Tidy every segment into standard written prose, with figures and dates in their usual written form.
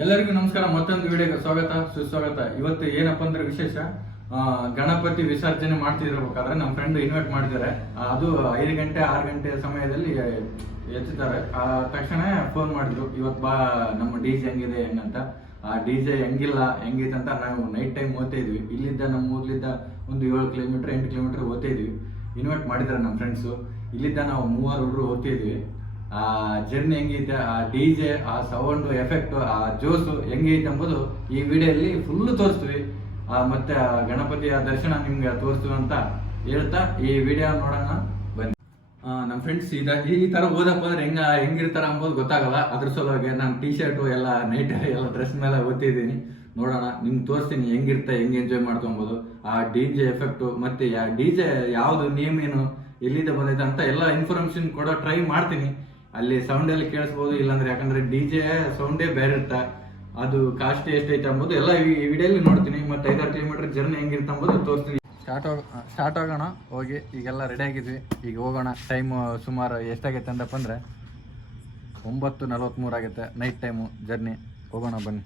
ಎಲ್ಲರಿಗೂ ನಮಸ್ಕಾರ. ಮತ್ತೊಂದು ವಿಡಿಯೋಗೆ ಸ್ವಾಗತ ಸುಸ್ವಾಗತ. ಇವತ್ತು ಏನಪ್ಪ ಅಂದ್ರೆ ವಿಶೇಷ, ಗಣಪತಿ ವಿಸರ್ಜನೆ ಮಾಡ್ತಿರ್ಬೇಕಾದ್ರೆ ನಮ್ಮ ಫ್ರೆಂಡ್ ಇನ್ವೈಟ್ ಮಾಡಿದ್ದಾರೆ. ಅದು 5 ಗಂಟೆ 6 ಗಂಟೆ ಸಮಯದಲ್ಲಿ ಎತ್ತಿದ್ದಾರೆ. ತಕ್ಷಣ ಫೋನ್ ಮಾಡಿದ್ರು, ಇವತ್ತು ಬಾ ನಮ್ಮ ಡಿಜೆ ಹೆಂಗಿದೆ ಹೆಂಗಂತ. ಆ ಡಿಜೆ ಹೆಂಗೈತೆ ಅಂತ ನಾವು ನೈಟ್ ಟೈಮ್ ಓದ್ತಾ ಇದ್ವಿ. ಇಲ್ಲಿದ್ದ ನಮ್ಮ ಊರ್ಲಿದ್ದ ಒಂದು 7 ಕಿಲೋಮೀಟರ್ 8 ಕಿಲೋಮೀಟರ್ ಓದ್ತಾ ಇದ್ವಿ. ಇನ್ವೈಟ್ ಮಾಡಿದ್ದಾರೆ ನಮ್ಮ ಫ್ರೆಂಡ್ಸು. ಇಲ್ಲಿದ್ದ ನಾವು 3 ಹುಡುಗರು ಓದ್ತಾ ಇದ್ವಿ. ಆ ಜರ್ನಿ ಹೆಂಗೈತೆ, ಆ ಡಿಜೆ, ಆ ಸೌಂಡ್ ಎಫೆಕ್ಟ್, ಆ ಜೋಸು ಹೆಂಗೈತೆ ಎಂಬುದು ಈ ವಿಡಿಯೋಲಿ ಫುಲ್ ತೋರಿಸ್ತೀವಿ. ಮತ್ತೆ ಆ ಗಣಪತಿಯ ದರ್ಶನ ನಿಮ್ಗೆ ತೋರಿಸ್ತೀವಿ ಅಂತ ಹೇಳ್ತಾ ಈ ವಿಡಿಯೋ ನೋಡೋಣ ಬನ್ನಿ. ನಮ್ಮ ಫ್ರೆಂಡ್ಸ್ ಈ ತರ ಓದಪ್ಪ ಅಂದ್ರೆ ಹೆಂಗಿರ್ತಾರ ಅಂಬೋದು ಗೊತ್ತಾಗಲ್ಲ. ಅದ್ರ ಸಲುವಾಗಿ ನಾನು ಟಿ ಶರ್ಟು ಎಲ್ಲ ನೈಟ್ ಎಲ್ಲ ಡ್ರೆಸ್ ಮೇಲೆ ಓದ್ತಿದ್ದೀನಿ. ನೋಡೋಣ, ನಿಮ್ಗೆ ತೋರಿಸ್ತೀನಿ ಹೆಂಗಿರುತ್ತೆ, ಹೆಂಗೆ ಎಂಜಾಯ್ ಮಾಡ್ಕೊಬೋದು. ಆ ಡಿಜೆ ಎಫೆಕ್ಟು ಮತ್ತೆ ಡಿಜೆ ಯಾವುದು ನೇಮೇನು ಎಲ್ಲಿಂದ ಬಂದೈತೆ ಅಂತ ಎಲ್ಲ ಇನ್ಫಾರ್ಮೇಶನ್ ಕೊಡೋ ಟ್ರೈ ಮಾಡ್ತೀನಿ. ಅಲ್ಲಿ ಸೌಂಡಲ್ಲಿ ಕೇಳಿಸ್ಬೋದು, ಇಲ್ಲಾಂದ್ರೆ ಯಾಕಂದ್ರೆ ಡಿಜೆ ಸೌಂಡೇ ಬೇರೆ ಇರುತ್ತೆ. ಅದು ಕಾಸ್ಟ್ ಎಷ್ಟೈತೆ ಅಂಬೋದು ಎಲ್ಲ ಈ ವಿಡಿಯೋಲಿ ನೋಡ್ತೀನಿ. ಮತ್ತೆ 5-6 ಕಿಲೋಮೀಟರ್ ಜರ್ನಿ ಹೆಂಗಿರುತ್ತೆ ಅಂಬೋದು ತೋರಿಸ್ತೀನಿ. ಸ್ಟಾರ್ಟ್ ಆಗೋಣ. ಹೋಗಿ ಈಗೆಲ್ಲ ರೆಡಿ ಆಗಿದ್ವಿ, ಈಗ ಹೋಗೋಣ. ಟೈಮು ಸುಮಾರು ಎಷ್ಟಾಗೈತೆ ಅಂದಪ್ಪ ಅಂದರೆ 9:43 ಆಗೈತೆ. Night time journey. ಹೋಗೋಣ ಬನ್ನಿ.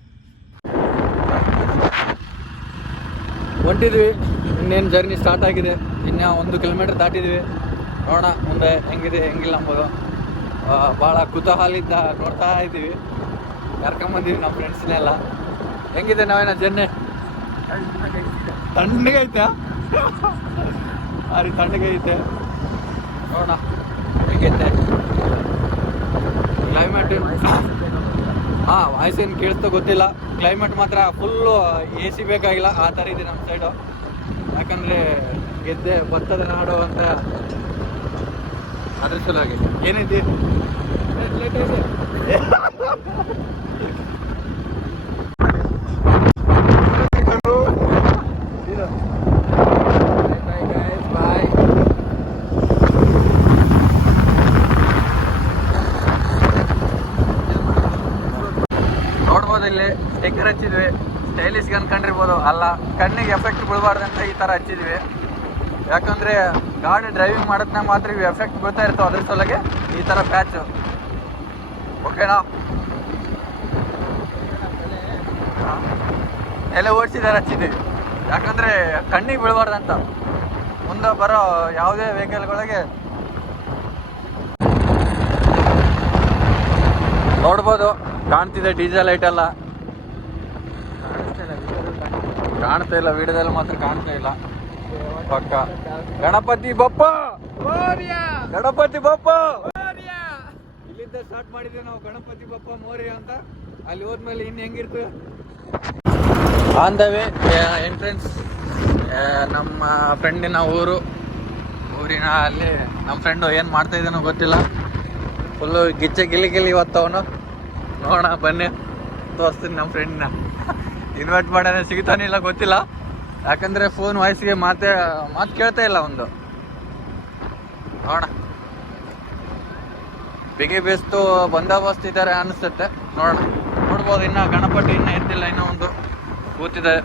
ಹೊಂಟಿದ್ವಿ, ಇನ್ನೇನು ಜರ್ನಿ ಸ್ಟಾರ್ಟ್ ಆಗಿದೆ. ಇನ್ನು 1 ಕಿಲೋಮೀಟರ್ ದಾಟಿದ್ವಿ. ನೋಡೋಣ ಮುಂದೆ ಹೆಂಗಿದೆ ಹೆಂಗಿಲ್ಲ ಅಂಬೋದು. ಭಾಳ ಕುತೂಹಲಿಂದ ನೋಡ್ತಾ ಇದ್ದೀವಿ. ಕರ್ಕೊಂಬಂದಿವಿ ನಮ್ಮ ಫ್ರೆಂಡ್ಸ್ನೆಲ್ಲ. ಹೆಂಗಿದೆ ನಾವೇನ ಜರ್ನಿ? ತಣ್ಣಗೈತೆ, ಅರಿ ತಣ್ಣಗೈತೆ. ನೋಡೋಣ ಹೆಂಗೈತೆ ಕ್ಲೈಮೇಟ್. ವಾಯ್ಸ್ ಏನು ಕೇಳಿಸ್ತೋ ಗೊತ್ತಿಲ್ಲ. ಕ್ಲೈಮೇಟ್ ಮಾತ್ರ ಫುಲ್ಲು AC ಬೇಕಾಗಿಲ್ಲ, ಆ ಥರ ಇದೆ ನಮ್ಮ ಸೈಡು. ಯಾಕಂದರೆ ಗೆದ್ದೆ ಭತ್ತದ ನಾಡು ಅಂತ ಅದ್ರ ಸಲುವಾಗಿ. ಏನೈತಿ ನೋಡ್ಬೋದು, ಇಲ್ಲಿ ಸ್ಟಿಕ್ಕರ್ ಹಚ್ಚಿದ್ವಿ. ಸ್ಟೈಲಿಶ್ ಅನ್ಕೊಂಡಿರ್ಬೋದು, ಅಲ್ಲ ಕಣ್ಣಿಗೆ ಎಫೆಕ್ಟ್ ಬೀಳಬಾರ್ದಂತ ಈ ಥರ ಹಚ್ಚಿದ್ವಿ. ಯಾಕಂದರೆ ಗಾಡಿ ಡ್ರೈವಿಂಗ್ ಮಾಡೋದ್ನಾಗ ಮಾತ್ರ ಇವು ಎಫೆಕ್ಟ್ ಬೀಳ್ತಾ ಇರ್ತಾವೆ. ಅದ್ರ ಸಲುವಾಗಿ ಈ ಥರ ಪ್ಯಾಚು. ಓಕೆನಾ? ಎಲ್ಲ ಓಡಿಸಿದಾರೆ ಹಚ್ಚಿದ್ದೀವಿ. ಯಾಕಂದರೆ ಕಣ್ಣಿಗೆ ಬೀಳಬಾರ್ದಂತ. ಮುಂದೆ ಬರೋ ಯಾವುದೇ ವೆಹಿಕಲ್ಗಳಿಗೆ ನೋಡ್ಬೋದು. ಕಾಣ್ತಿದೆ ಡೀಸೆಲ್ ಲೈಟ್ ಎಲ್ಲ ಕಾಣ್ತಾ ಇಲ್ಲ, ವಿಡಿಯೋದಲ್ಲಿ ಮಾತ್ರ ಕಾಣ್ತಾ ಇಲ್ಲ. ಪಕ್ಕ ಗಣಪತಿ ಬಪ್ಪ, ಗಣಪತಿ ಬಪ್ಪ. ಇಲ್ಲಿಂದ ಸ್ಟಾರ್ಟ್ ಮಾಡಿದ್ವಿ ನಾವು, ಗಣಪತಿ ಬಪ್ಪ ಮೋರ್ಯ ಅಂತ. ಅಲ್ಲಿ ಹೋದ್ಮೇಲೆ ಇನ್ನು ಹೆಂಗಿರ್ತದೆ ಆನ್ ದ ವೇ ಎಂಟ್ರೆನ್ಸ್. ನಮ್ಮ ಫ್ರೆಂಡಿನ ಊರಿನ ಅಲ್ಲಿ ನಮ್ಮ ಫ್ರೆಂಡು ಏನು ಮಾಡ್ತಾ ಇದ್ದಾನೋ ಗೊತ್ತಿಲ್ಲ. ಫುಲ್ಲು ಗಿಲ್ಲಿ ಇವತ್ತು ಅವನು. ನೋಡೋಣ ಬನ್ನಿ, ತೋರಿಸ್ತೀನಿ ನಮ್ಮ ಫ್ರೆಂಡ್ನ. ಇನ್ವೈಟ್ ಮಾಡೋಣ, ಸಿಗ್ತಾನಿಲ್ಲ ಗೊತ್ತಿಲ್ಲ. ಯಾಕಂದರೆ ಫೋನ್ ವಾಯ್ಸ್ಗೆ ಮಾತು ಕೇಳ್ತಾ ಇಲ್ಲ ಒಂದು. ನೋಡೋಣ, ಬಿಗಿ ಬೇಸ್ತು ಬಂದೋಬಸ್ತ್ ಇದ್ದಾರೆ ಅನಿಸುತ್ತೆ. ನೋಡ್ಬೋದು. ಇನ್ನು ಗಣಪತಿ ಇನ್ನೂ ಎದ್ದಿಲ್ಲ, ಇನ್ನೂ ಒಂದು ಕೂತಿದೆ.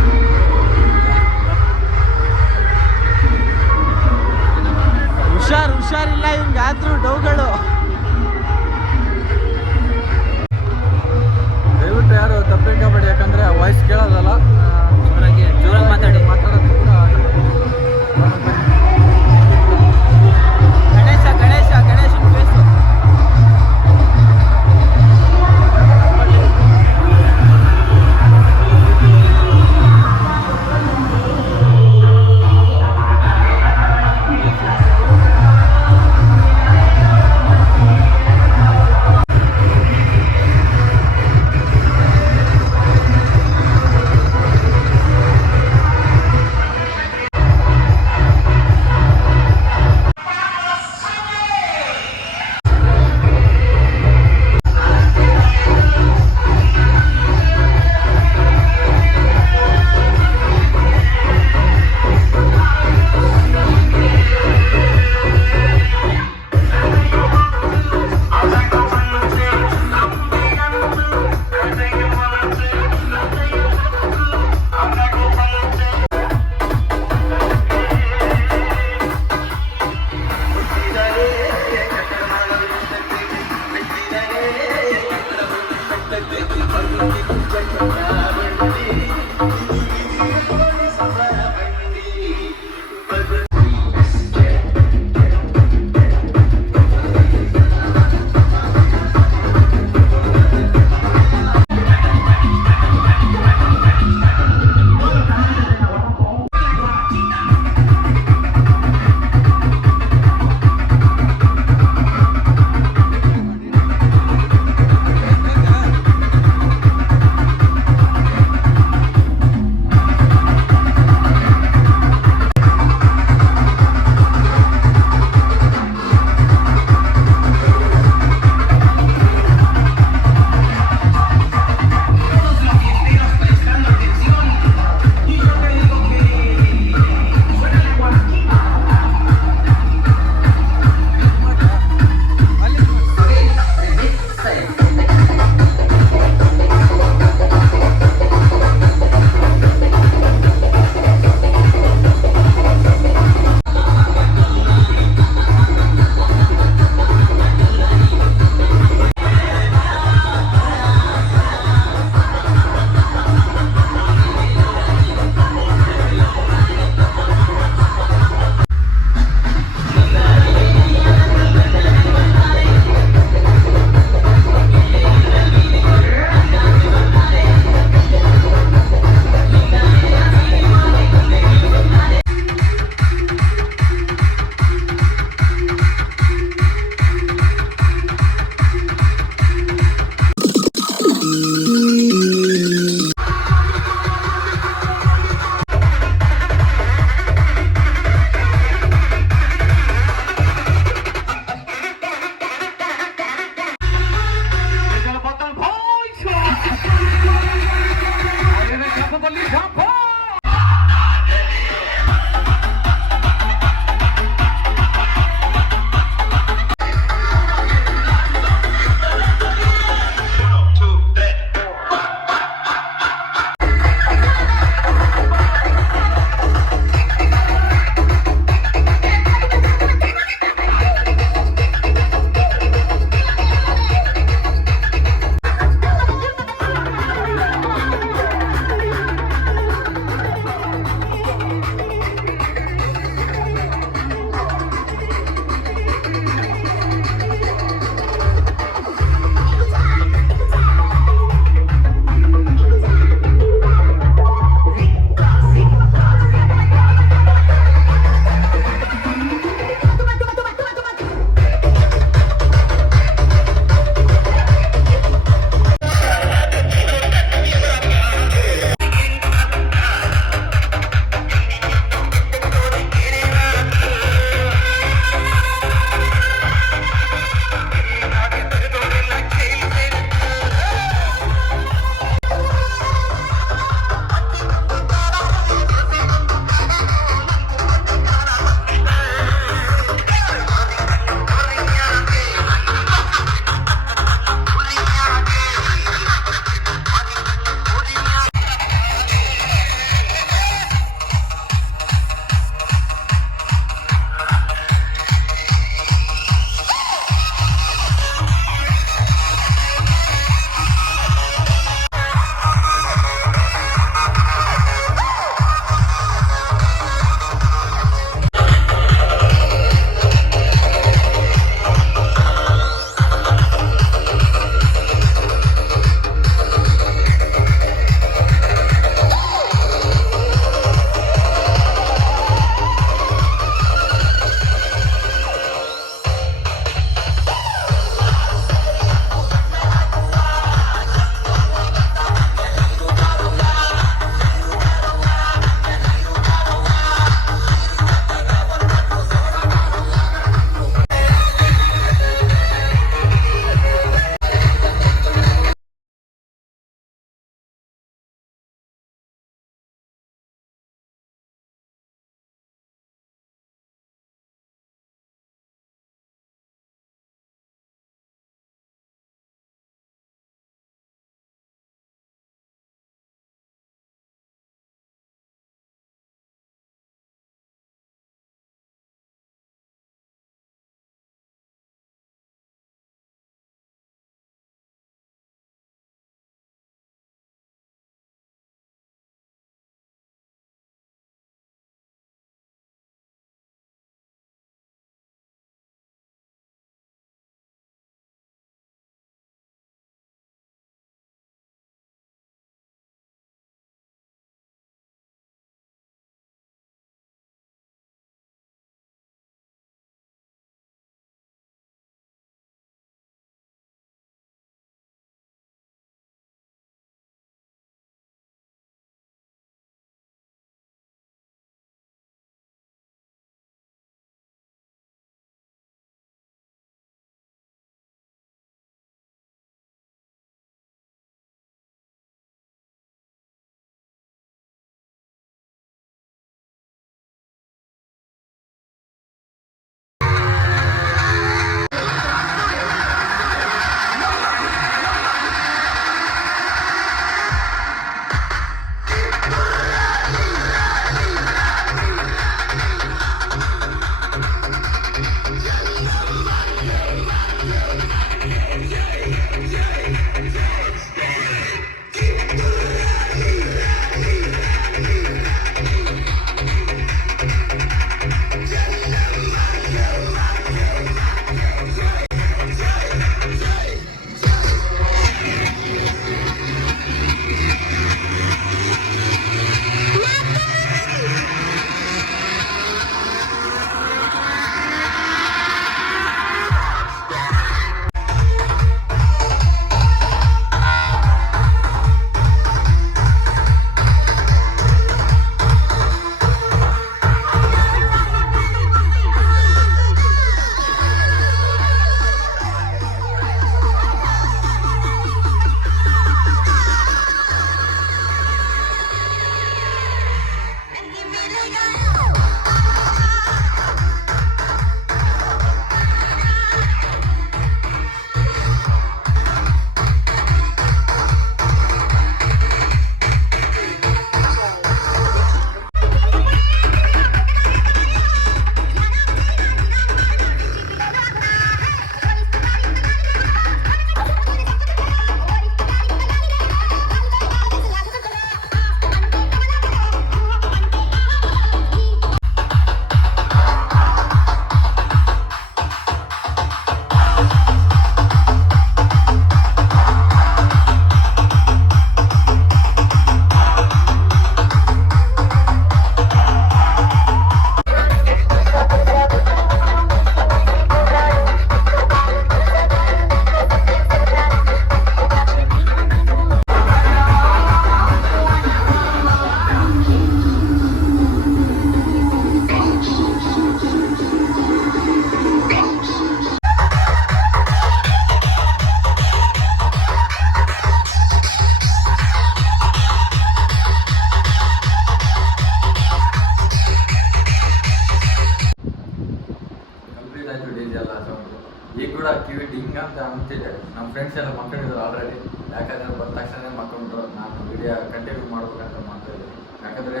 ವಿಡಿಯೋ ಕಂಟಿನ್ಯೂ ಮಾಡ್ಬೇಕಂತ ಮಾಡ್ತಾ ಇದ್ದೀನಿ. ಯಾಕಂದರೆ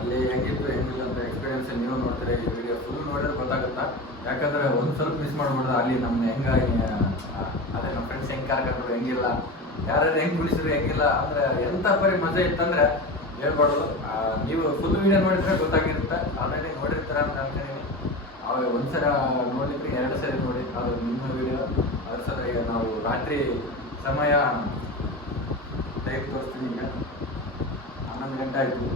ಅಲ್ಲಿ ಹೆಂಗಿತ್ತು ಹೆಂಗಿಲ್ಲ ಅಂತ ಎಕ್ಸ್ಪೀರಿಯನ್ಸ್ ನೀವು ನೋಡ್ತೀರಿ. ಈ ವಿಡಿಯೋ ಫುಲ್ ನೋಡಿದ್ರೆ ಗೊತ್ತಾಗುತ್ತಾ. ಯಾಕಂದರೆ ಒಂದು ಸ್ವಲ್ಪ ಮಿಸ್ ಮಾಡ್ಬಿಡ್ದು ಅಲ್ಲಿ ನಮ್ಮ ಅದೇ ನಮ್ಮ ಫ್ರೆಂಡ್ಸ್ ಹೆಂಗೆ ಕರ್ಕೊಂಡ್ರು ಹೆಂಗಿಲ್ಲ, ಯಾರು ಹೆಂಗೆ ಕುಡಿಸಿದ್ರು ಹೆಂಗಿಲ್ಲ ಅಂದರೆ ಎಂಥ ಪರಿ ಮಜಾ ಇತ್ತಂದರೆ ಹೇಳ್ಬಾರ್ದು. ನೀವು ಫುಲ್ ವಿಡಿಯೋ ನೋಡಿದ್ರೆ ಗೊತ್ತಾಗಿರುತ್ತೆ. ಆಲ್ರೆಡಿ ನೋಡಿರ್ತೀರ ಅಂತ ಅನ್ಕೊಂಡಿದ್ದೀನಿ. ಅವಾಗ ಒಂದ್ಸಲ ನೋಡಿದ್ರೆ 2 ಸರಿ ನೋಡಿ ಅದು ನಿಮ್ಮ ವಿಡಿಯೋ. ಅದ್ರ ಸಲ ಈಗ ನಾವು ರಾತ್ರಿ ಸಮಯ ಟೈಪ್ ತೋರಿಸ್ತೀನಿ. ಈಗ 11 ಗಂಟೆ ಆಯಿತು.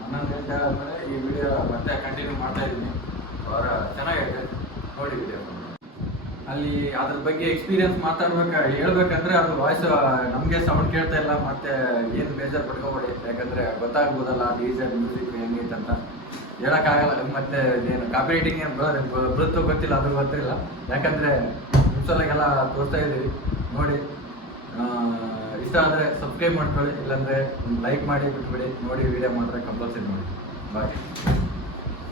11 ಗಂಟೆ ಆದಮೇಲೆ ಈ ವಿಡಿಯೋ ಮತ್ತೆ ಕಂಟಿನ್ಯೂ ಮಾಡ್ತಾ ಇದ್ದೀನಿ. ಅವರ ಚೆನ್ನಾಗೈತೆ ನೋಡಿ ವಿಡಿಯೋ. ಅಲ್ಲಿ ಅದ್ರ ಬಗ್ಗೆ ಎಕ್ಸ್ಪೀರಿಯನ್ಸ್ ಹೇಳ್ಬೇಕಂದ್ರೆ ಅದು ವಾಯ್ಸ್ ನಮಗೆ ಸೌಂಡ್ ಕೇಳ್ತಾ ಇಲ್ಲ. ಮತ್ತೆ ಏನು ಬೇಜಾರು ಪಡ್ಕೋಬೇಡಿ, ಯಾಕಂದರೆ ಗೊತ್ತಾಗ್ಬೋದಲ್ಲ DJ ಮ್ಯೂಸಿಕ್ ಹೆಂಗೈತೆ ಅಂತ ಹೇಳೋಕ್ಕಾಗಲ್ಲ. ಮತ್ತೆ ಏನು ಕಾಪಿ ರೈಟಿಂಗ್ ಏನು ಬರುತ್ತೋ ಗೊತ್ತಿಲ್ಲ, ಅದು ಗೊತ್ತಿಲ್ಲ. ಯಾಕಂದರೆ ನಿಮ್ಸೊಳಗೆಲ್ಲ ತೋರಿಸ್ತಾ ಇದ್ದೀವಿ ನೋಡಿ. ಇಷ್ಟ ಆದರೆ ಸಬ್ಸ್ಕ್ರೈಬ್ ಮಾಡ್ಕೊಳ್ಳಿ, ಇಲ್ಲಾಂದರೆ ಲೈಕ್ ಮಾಡಿ ಬಿಟ್ಬಿಡಿ. ನೋಡಿ ವಿಡಿಯೋ ಮಾಡಿದ್ರೆ ಕಂಪಲ್ಸರಿ ನೋಡಿ. ಬಾಯ್.